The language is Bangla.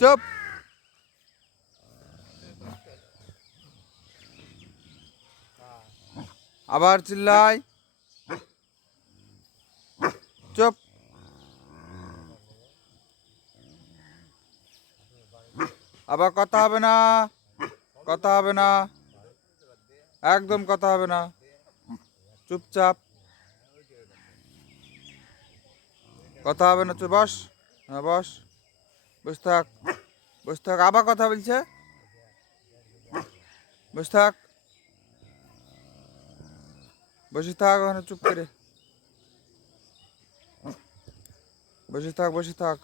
চুপ। আবার চিল্লাই। চুপ। আবার কথা হবে না, কথা হবে না, একদম কথা হবে না। চুপচাপ, কথা হবে না। চুপ, বস। হ্যাঁ বস, বসে থাক, বসে থাক। আবার কথা বলছে, বসে থাক, বসে থাক ওখানে চুপ করে। বসে থাক, বসে থাক।